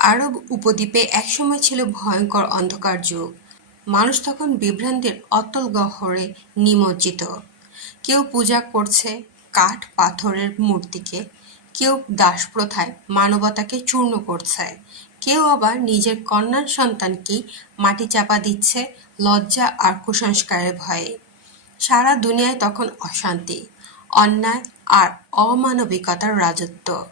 আরব উপদ্বীপে একসময় ছিল ভয়ঙ্কর অন্ধকার যুগ। মানুষ তখন বিভ্রান্তির অতল গহরে নিমজ্জিত। কেউ পূজা করছে কাঠ পাথরের মূর্তিকে, কেউ দাসপ্রথায় মানবতাকে চূর্ণ করছে, কেউ আবার নিজের কন্যা সন্তানকেই মাটি চাপা দিচ্ছে লজ্জা আর কুসংস্কারের ভয়ে। সারা দুনিয়ায় তখন অশান্তি, অন্যায় আর অমানবিকতার রাজত্ব।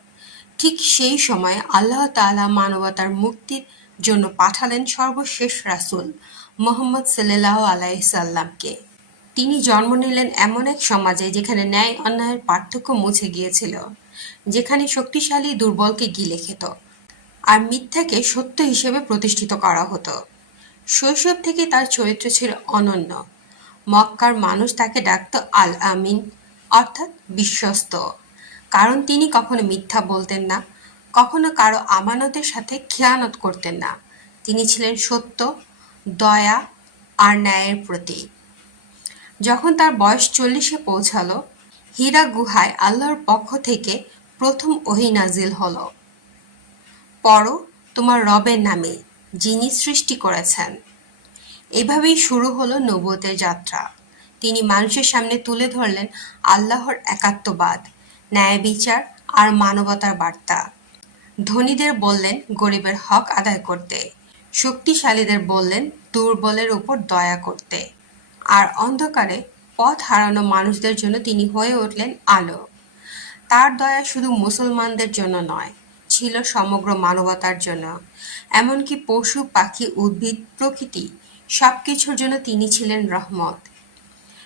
ঠিক সেই সময় আল্লাহ তাআলা মানবতার মুক্তির জন্য পাঠালেন সর্বশেষ রাসূল মোহাম্মদ সাল্লাল্লাহু আলাইসাল্লামকে তিনি জন্ম নিলেন এমন এক সমাজে যেখানে ন্যায় অন্যায়ের পার্থক্য মুছে গিয়েছিল, যেখানে শক্তিশালী দুর্বলকে গিলে খেত আর মিথ্যাকে সত্য হিসেবে প্রতিষ্ঠিত করা হতো। শৈশব থেকে তার চরিত্র ছিল অনন্য। মক্কার মানুষ তাকে ডাকত আল আমিন অর্থাৎ বিশ্বস্ত। কারণ তিনি কখনো মিথ্যা বলতেন না, কখনো কারও আমানতের সাথে খেয়ানত করতেন না। তিনি ছিলেন সত্য, দয়া আর ন্যায়ের প্রতীক। যখন তার বয়স চল্লিশে পৌঁছাল, হীরা গুহায় আল্লাহর পক্ষ থেকে প্রথম ওহী নাজিল হল। পড়ো তোমার রবের নামে, যিনি সৃষ্টি করেছেন। এভাবেই শুরু হলো নবুয়তের যাত্রা। তিনি মানুষের সামনে তুলে ধরলেন আল্লাহর একাত্মবাদ, ন্যায়বিচার আর মানবতার বার্তা। ধনীদের বললেন গরিবের হক আদায় করতে, শক্তিশালীদের বললেন দুর্বলের উপর দয়া করতে, আর অন্ধকারে পথ হারানো মানুষদের জন্য তিনি হয়ে উঠলেন আলো। তার দয়া শুধু মুসলমানদের জন্য নয়, ছিল সমগ্র মানবতার জন্য। এমনকি পশু, পাখি, উদ্ভিদ, প্রকৃতি সবকিছুর জন্য তিনি ছিলেন রহমত।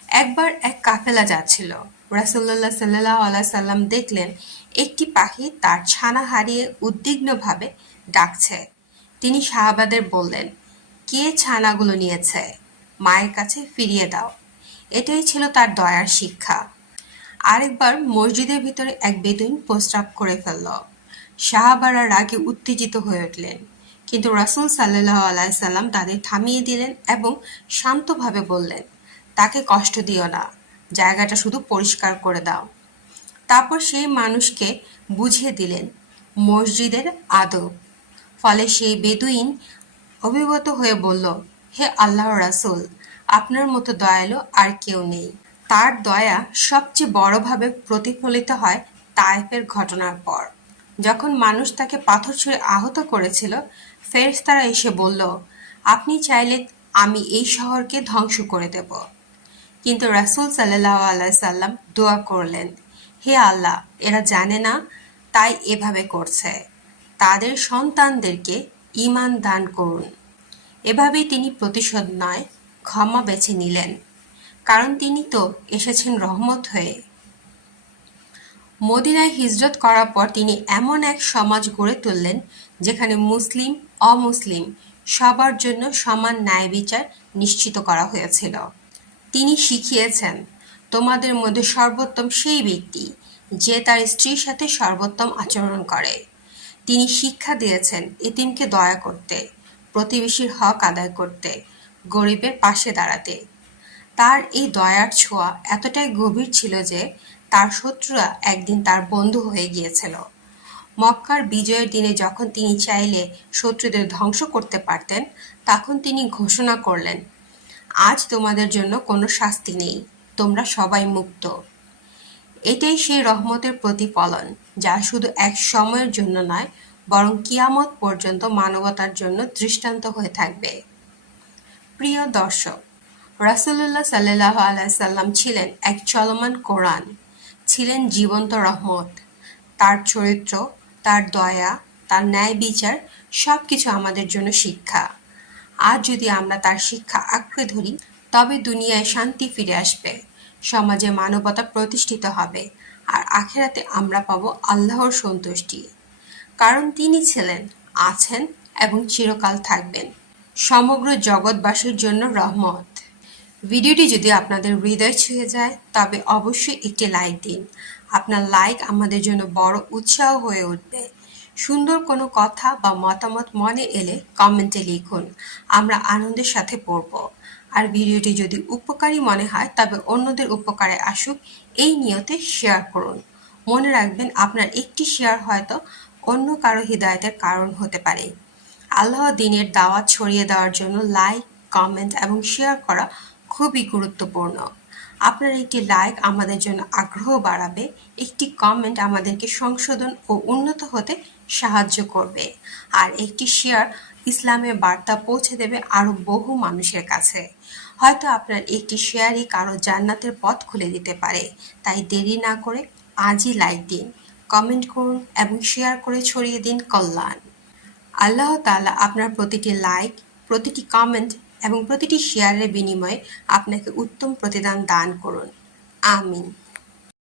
একবার এক কাফেলা যাচ্ছিল। রাসূলুল্লাহ সাল্লাহ আলাইহি সাল্লাম দেখলেন একটি পাখি তার ছানা হারিয়ে উদ্বিগ্নভাবে ডাকছে। তিনি সাহাবাদের বললেন, কে ছানাগুলো নিয়েছে? মায়ের কাছে ফিরিয়ে দাও। এটাই ছিল তার দয়ার শিক্ষা। আরেকবার মসজিদের ভিতরে এক বেদুইন প্রস্রাব করে ফেলল। সাহাবারা রাগে উত্তেজিত হয়ে উঠলেন। কিন্তু রাসূল সাল্লাল্লাহু আলাইহি সাল্লাম তাদের থামিয়ে দিলেন এবং শান্তভাবে বললেন, তাকে কষ্ট দিও না, জায়গাটা শুধু পরিষ্কার করে দাও। তারপর সেই মানুষকে বুঝিয়ে দিলেন মসজিদের আদব। ফলে সেই বেদুইন অভিভূত হয়ে বলল, হে আল্লাহ রাসুল আপনার মতো দয়ালু আর কেউ নেই। তার দয়া সবচেয়ে বড়ভাবে প্রতিফলিত হয় তায়েফের ঘটনার পর। যখন মানুষ তাকে পাথর ছুঁড়ে আহত করেছিল, ফেরেশতারা এসে বলল, আপনি চাইলে আমি এই শহরকে ধ্বংস করে দেব। কিন্তু রাসূল সাল্লাল্লাহু আলাইহি সাল্লাম দোয়া করলেন, হে আল্লাহ, এরা জানে না, তাই এভাবে করছে। তাদের সন্তানদেরকে ঈমান দান করুন। এভাবেই তিনি প্রতিশোধ নয়, ক্ষমা বেছে নিলেন। কারণ তিনি তো এসেছেন রহমত হয়ে। মদিনায় হিজরত করার পর তিনি এমন এক সমাজ গড়ে তুললেন, যেখানে মুসলিম, অমুসলিম সবার জন্য সমান ন্যায় বিচার নিশ্চিত করা হয়েছিল। তিনি শিখিয়েছেন, তোমাদের মধ্যে সর্বোত্তম সেই ব্যক্তি, যে তার স্ত্রীর সাথে সর্বোত্তম আচরণ করে। তিনি শিক্ষা দিয়েছেন এতিমকে দয়া করতে, প্রতিবেশীর হক আদায় করতে, গরিবের পাশে দাঁড়াতে। তার এই দয়ার ছোঁয়া এতটাই গভীর ছিল যে, তার শত্রুরা একদিন তার বন্ধু হয়ে গিয়েছিল। মক্কার বিজয়ের দিনে যখন তিনি চাইলে শত্রুদের ধ্বংস করতে পারতেন, তখন তিনি ঘোষণা করলেন, আজ তোমাদের জন্য কোনো শাস্তি নেই, তোমরা সবাই মুক্ত। এটাই সেই রহমতের প্রতিফলন, যা শুধু এক সময়ের জন্য নয়, বরং কিয়ামত পর্যন্ত মানবতার জন্য দৃষ্টান্ত হয়ে থাকবে। প্রিয় দর্শক, রাসূলুল্লাহ সাল্লাল্লাহু আলাইসাল্লাম ছিলেন এক চলমান কোরআন, ছিলেন জীবন্ত রহমত। তার চরিত্র, তার দয়া, তার ন্যায়বিচার সবকিছু আমাদের জন্য শিক্ষা। আজ যদি আমরা তার শিক্ষা আঁকড়ে ধরি, তবে দুনিয়ায় শান্তি ফিরে আসবে, সমাজে মানবতা প্রতিষ্ঠিত হবে আর আখেরাতে আমরা পাব আল্লাহর সন্তুষ্টি। কারণ তিনি ছিলেন, আছেন এবং চিরকাল থাকবেন সমগ্র জগৎবাসীর জন্য রহমত। ভিডিওটি যদি আপনাদের হৃদয় ছুঁয়ে যায়, তবে অবশ্যই একটি লাইক দিন। আপনার লাইক আমাদের জন্য বড় উৎসাহ হয়ে উঠবে। সুন্দর কোনো কথা বা মতামত মনে এলে কমেন্টে লিখুন, আমরা আনন্দের সাথে পড়ব। আর ভিডিওটি যদি উপকারী মনে হয় তবে অন্যদের উপকারে আসুক এই নিয়তে শেয়ার করুন। মনে রাখবেন আপনার একটি শেয়ার হয়তো অন্য কারও হৃদায়তের কারণ হতে পারে আল্লাহ দিনের দাওয়াত ছড়িয়ে দেওয়ার জন্য লাইক কমেন্ট এবং শেয়ার করা খুবই গুরুত্বপূর্ণ আপনার একটি লাইক আমাদের জন্য আগ্রহ বাড়াবে একটি কমেন্ট আমাদেরকে সংশোধন ও উন্নত হতে সাহায্য করবে। আর একটি শেয়ার ইসলামের বার্তা পৌঁছে দেবে আরও বহু মানুষের কাছে। হয়তো আপনার একটি শেয়ারই কারও জান্নাতের পথ খুলে দিতে পারে। তাই দেরি না করে আজই লাইক দিন, কমেন্ট করুন এবং শেয়ার করে ছড়িয়ে দিন কল্যাণ। আল্লাহ তালা আপনার প্রতিটি লাইক, প্রতিটি কমেন্ট এবং প্রতিটি শেয়ারের বিনিময়ে আপনাকে উত্তম প্রতিদান দান করুন। আমিন।